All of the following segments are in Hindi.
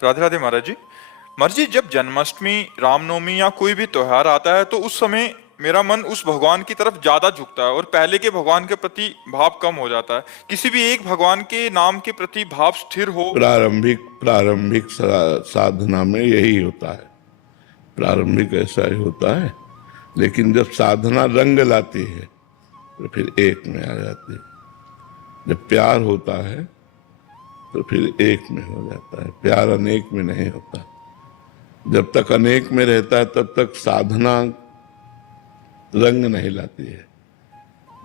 राधे राधे महाराज जी। महाराज जी, जब जन्माष्टमी, रामनवमी या कोई भी त्योहार आता है तो उस समय मेरा मन उस भगवान की तरफ ज्यादा झुकता है और पहले के भगवान के प्रति भाव कम हो जाता है। किसी भी एक भगवान के नाम के प्रति भाव स्थिर हो। प्रारंभिक प्रारंभिक साधना में यही होता है। प्रारंभिक ऐसा ही होता है, लेकिन जब साधना रंग लाती है तो फिर एक में आ जाती है। जब प्यार होता है तो फिर एक में हो जाता है। प्यार अनेक में नहीं होता। जब तक अनेक में रहता है तब तक साधना रंग नहीं लाती है।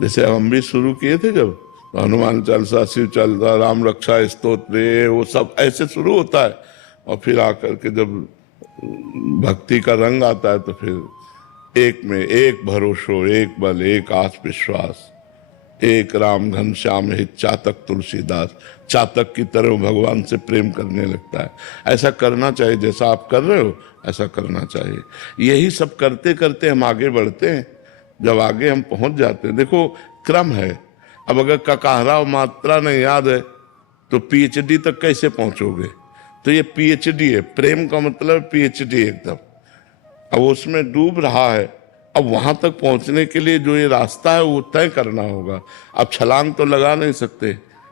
जैसे हम भी शुरू किए थे, जब हनुमान चालीसा, शिव चालीसा, राम रक्षा स्तोत्र, वो सब ऐसे शुरू होता है। और फिर आकर के जब भक्ति का रंग आता है तो फिर एक में एक भरोसो, एक बल, एक आस विश्वास, एक राम घनश्याम हित चातक तुलसीदास। चातक की तरह भगवान से प्रेम करने लगता है। ऐसा करना चाहिए, जैसा आप कर रहे हो ऐसा करना चाहिए। यही सब करते करते हम आगे बढ़ते हैं। जब आगे हम पहुंच जाते हैं, देखो क्रम है। अब अगर ककाहरा और मात्रा नहीं याद है तो पीएचडी तक कैसे पहुंचोगे? तो ये पीएचडी है, प्रेम का मतलब पीएचडी एकदम। अब उसमें डूब रहा है। अब वहां तक पहुंचने के लिए जो ये रास्ता है वो तय करना होगा। अब छलांग तो लगा नहीं सकते,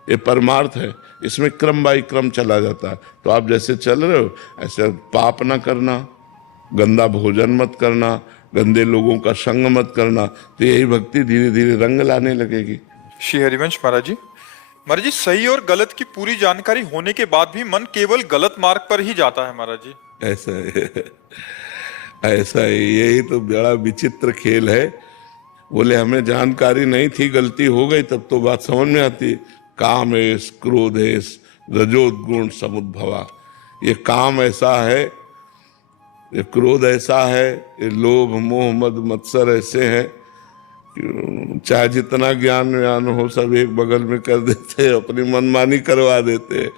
ये परमार्थ है। इसमें क्रम बाई क्रम चला जाता है। तो आप जैसे चल रहे हो ऐसे पाप ना करना, गंदा भोजन मत करना, गंदे लोगों का संग मत करना, तो यही भक्ति धीरे धीरे रंग लाने लगेगी। श्री हरिवंश महाराज जी, महाराज जी, सही और गलत की पूरी जानकारी होने के बाद भी मन केवल गलत मार्ग पर ही जाता है महाराज जी। ऐसा है, ऐसा है। यही तो बड़ा विचित्र खेल है। बोले हमें जानकारी नहीं थी, गलती हो गई, तब तो बात समझ में आती। कामेश क्रोधेश रजोगुण समुद्भवा। ये काम ऐसा है, ये क्रोध ऐसा है, ये लोभ मोह मद मत्सर ऐसे हैं कि चाहे जितना ज्ञान व्यान हो सब एक बगल में कर देते, अपनी मनमानी करवा देते।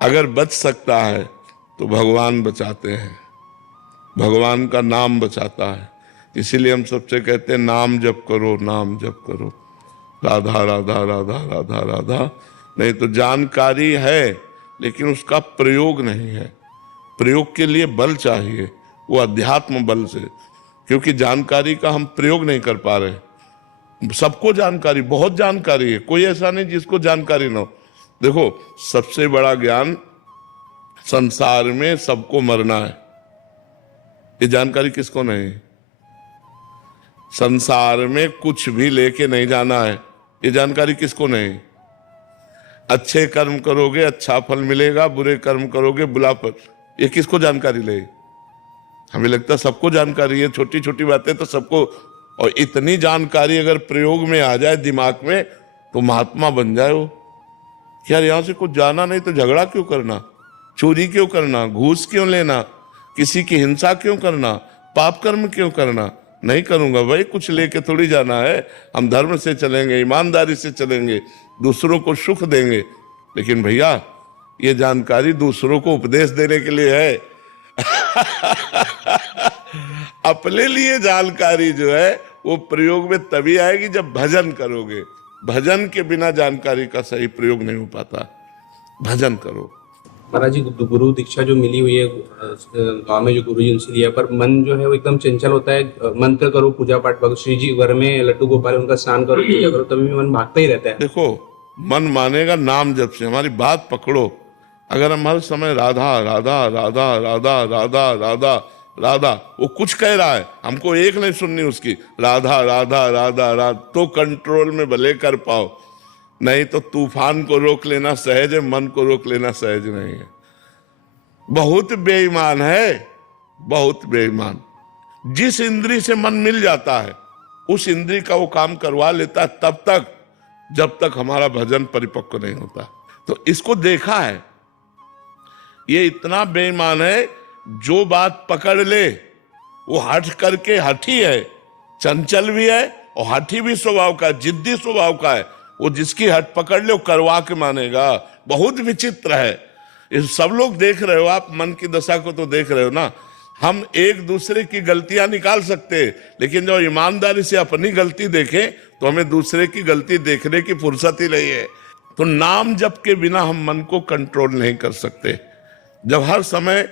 अगर बच सकता है तो भगवान बचाते हैं, भगवान का नाम बचाता है। इसीलिए हम सबसे कहते हैं नाम जप करो, नाम जप करो, राधा राधा राधा राधा राधा। नहीं तो जानकारी है लेकिन उसका प्रयोग नहीं है। प्रयोग के लिए बल चाहिए, वो अध्यात्म बल से, क्योंकि जानकारी का हम प्रयोग नहीं कर पा रहे। सबको जानकारी, बहुत जानकारी है, कोई ऐसा नहीं जिसको जानकारी ना हो। देखो सबसे बड़ा ज्ञान संसार में सबको मरना है, ये जानकारी किसको नहीं? संसार में कुछ भी लेके नहीं जाना है, ये जानकारी किसको नहीं? अच्छे कर्म करोगे अच्छा फल मिलेगा, बुरे कर्म करोगे बुरा फल, ये किसको जानकारी ले? हमें लगता है सबको जानकारी है, छोटी छोटी बातें तो सबको। और इतनी जानकारी अगर प्रयोग में आ जाए दिमाग में तो महात्मा बन जाए वो। यार यहां से कुछ जाना नहीं तो झगड़ा क्यों करना, चोरी क्यों करना, घूस क्यों लेना, किसी की हिंसा क्यों करना, पाप कर्म क्यों करना? नहीं करूंगा भाई, कुछ लेके थोड़ी जाना है। हम धर्म से चलेंगे, ईमानदारी से चलेंगे, दूसरों को सुख देंगे। लेकिन भैया ये जानकारी दूसरों को उपदेश देने के लिए है। अपने लिए जानकारी जो है वो प्रयोग में तभी आएगी जब भजन करोगे। भजन के बिना जानकारी का सही प्रयोग नहीं हो पाता। भजन करो। महाराज जी, गुरु दीक्षा जो मिली हुई है गांव में, जो गुरु जी उनसे लिया, पर मन जो है वो एकदम चंचल होता है। मंत्र करो, पूजा पाठ करो, श्री जी घर में लड्डू गोपाल उनका स्नान करो, पूजा करो, तभी मन भागता ही रहता है। देखो मन मानेगा नाम जप से। हमारी बात पकड़ो। अगर हम हर समय राधा राधा राधा राधा राधा राधा राधा, वो कुछ कह रहा है हमको एक नहीं सुननी उसकी, राधा राधा राधा राधा, तो कंट्रोल में भले कर पाओ, नहीं तो तूफान को रोक लेना सहज है, मन को रोक लेना सहज नहीं है। बहुत बेईमान है, बहुत बेईमान। जिस इंद्री से मन मिल जाता है उस इंद्री का वो काम करवा लेता है, तब तक जब तक हमारा भजन परिपक्व नहीं होता। तो इसको देखा है, ये इतना बेईमान है, जो बात पकड़ ले वो हट करके हठी है, चंचल भी है और हठी भी स्वभाव का, जिद्दी स्वभाव का है। वो जिसकी हट पकड़ ले वो करवा के मानेगा। बहुत विचित्र है। ये सब लोग देख रहे हो, आप मन की दशा को तो देख रहे हो ना। हम एक दूसरे की गलतियां निकाल सकते हैं, लेकिन जब ईमानदारी से अपनी गलती देखें तो हमें दूसरे की गलती देखने की फुर्सत ही नहीं है। तो नाम जप के बिना हम मन को कंट्रोल नहीं कर सकते। जब हर समय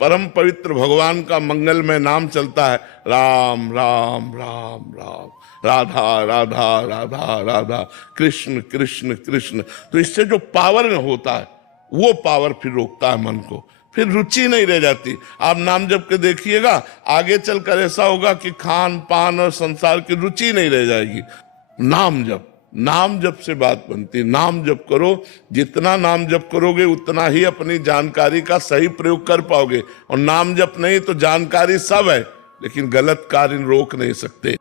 परम पवित्र भगवान का मंगलमय नाम चलता है, राम राम राम राम, राधा राधा राधा राधा, कृष्ण कृष्ण कृष्ण, तो इससे जो पावर होता है वो पावर फिर रोकता है मन को, फिर रुचि नहीं रह जाती। आप नाम जप के देखिएगा, आगे चलकर ऐसा होगा कि खान पान और संसार की रुचि नहीं रह जाएगी। नाम जप से बात बनती। नाम जप करो, जितना नाम जप करोगे उतना ही अपनी जानकारी का सही प्रयोग कर पाओगे। और नाम जप नहीं तो जानकारी सब है, लेकिन गलत कार्य रोक नहीं सकते।